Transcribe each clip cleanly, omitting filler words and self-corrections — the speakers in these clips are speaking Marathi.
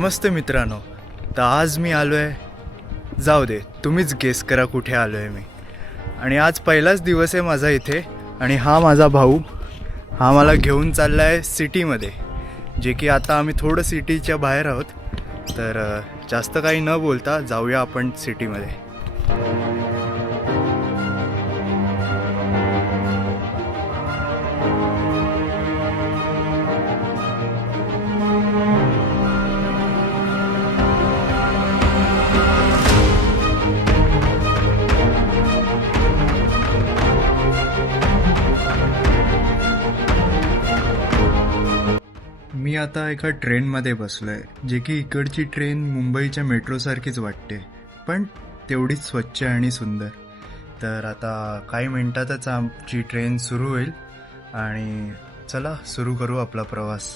नमस्ते मित्रांनो. तर आज मी आलो आहे, जाऊ दे तुम्हीच गेस करा कुठे आलो आहे मी. आणि आज पहिलाच दिवस आहे माझा इथे. आणि हा माझा भाऊ, हा मला घेऊन चालला आहे सिटीमध्ये, जे की आता आम्ही थोडं सिटीच्या बाहेर आहोत. तर जास्त काही न बोलता जाऊया आपण सिटीमध्ये. मी आता एका ट्रेनमध्ये बसलो आहे, जे की इकडची ट्रेन मुंबईच्या मेट्रोसारखीच वाटते, पण तेवढीच स्वच्छ आणि सुंदर. तर आता काही मिनिटातच आमची ट्रेन सुरू होईल आणि चला सुरू करू आपला प्रवास.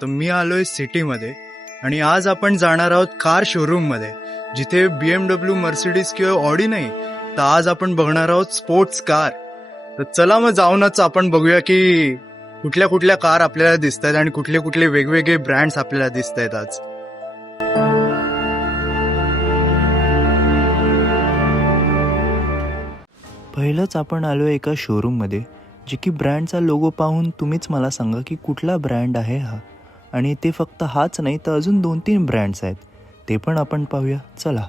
तर मी आलोय सिटीमध्ये आणि आज आपण जाणार आहोत कार शोरूममध्ये, जिथे BMW, मर्सिडीज किंवा ऑडी नाही, तर आज आपण बघणार आहोत स्पोर्ट्स कार. तर चला मग जाऊनच आपण बघूया की कुठल्या कुठल्या कार आपल्याला दिसत आहेत आणि कुठले कुठले वेगवेगळे ब्रँड्स आपल्याला दिसत आहेत आज. पहिलंच आपण आलो एका शोरूममध्ये, जे की ब्रँडचा लोगो पाहून तुम्हीच मला सांगा की कुठला ब्रँड आहे हा. आणि ते फक्त हाच नाही तर अजून 2-3 ब्रँड्स आहेत, ते पण आपण पाहूया. चला.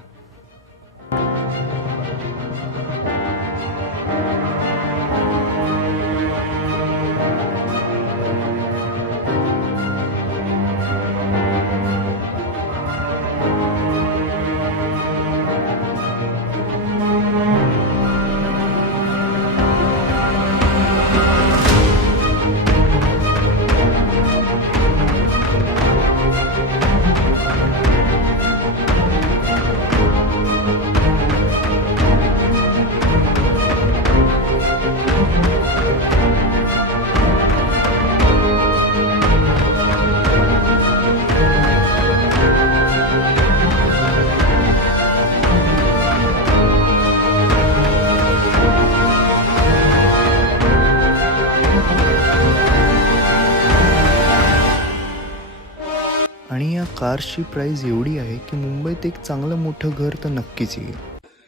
आणि या कारची प्राइस एवढी आहे की मुंबईत एक चांगलं मोठं घर तर नक्कीच येईल.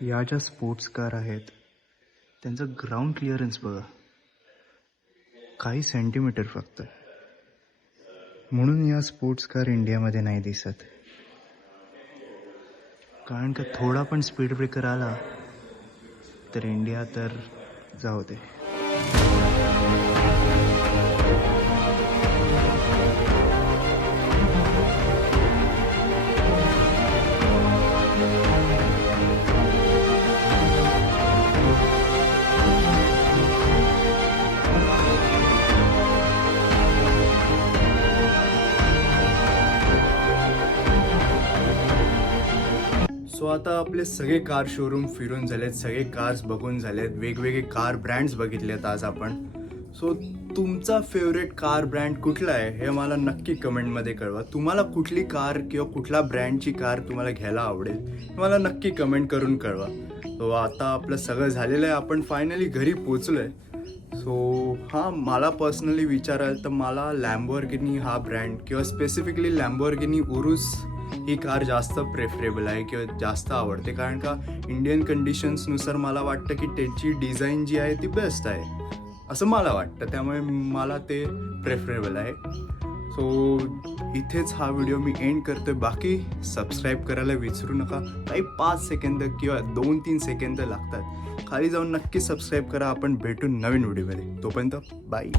या ज्या स्पोर्ट्स कार आहेत त्यांचं ग्राउंड क्लिअरन्स बघा, काही सेंटीमीटर फक्त. म्हणून या स्पोर्ट्स कार इंडियामध्ये नाही दिसत, कारण का थोडा पण स्पीड ब्रेकर आला तर इंडिया तर जाऊ दे. सो आता आपले सगळे कार शोरूम फिरून झालेत, सगळे कार्स बघून झालेत, वेगवेगळे कार ब्रँड्स बघितलेत आज आपण. सो तुमचा फेवरेट कार ब्रँड कुठला आहे हे मला नक्की कमेंटमध्ये कळवा. तुम्हाला कुठली कार किंवा कुठल्या ब्रँडची कार तुम्हाला घ्यायला आवडेल हे मला नक्की कमेंट करून कळवा. सो आता आपलं सगळं झालेलं आहे, आपण फायनली घरी पोचलो आहे. सो हां, मला पर्सनली विचाराल तर मला लॅम्बोर्गिनी हा ब्रँड किंवा स्पेसिफिकली लॅम्बोर्गिनी उरुस ही कार जास्त प्रेफरेबल आहे किंवा जास्त आवडते, कारण का इंडियन कंडिशन्सनुसार मला वाटतं की त्याची डिझाईन जी आहे ती बेस्ट आहे असं मला वाटतं, त्यामुळे मला ते प्रेफरेबल आहे. सो इथेच हा व्हिडिओ मी एंड करतोय. बाकी सबस्क्राईब करायला विसरू नका. काही 5 सेकंद किंवा 2-3 सेकंद लागतात, खाली जाऊन नक्की सबस्क्राईब करा. आपण भेटू नवीन व्हिडिओमध्ये, तोपर्यंत बाय.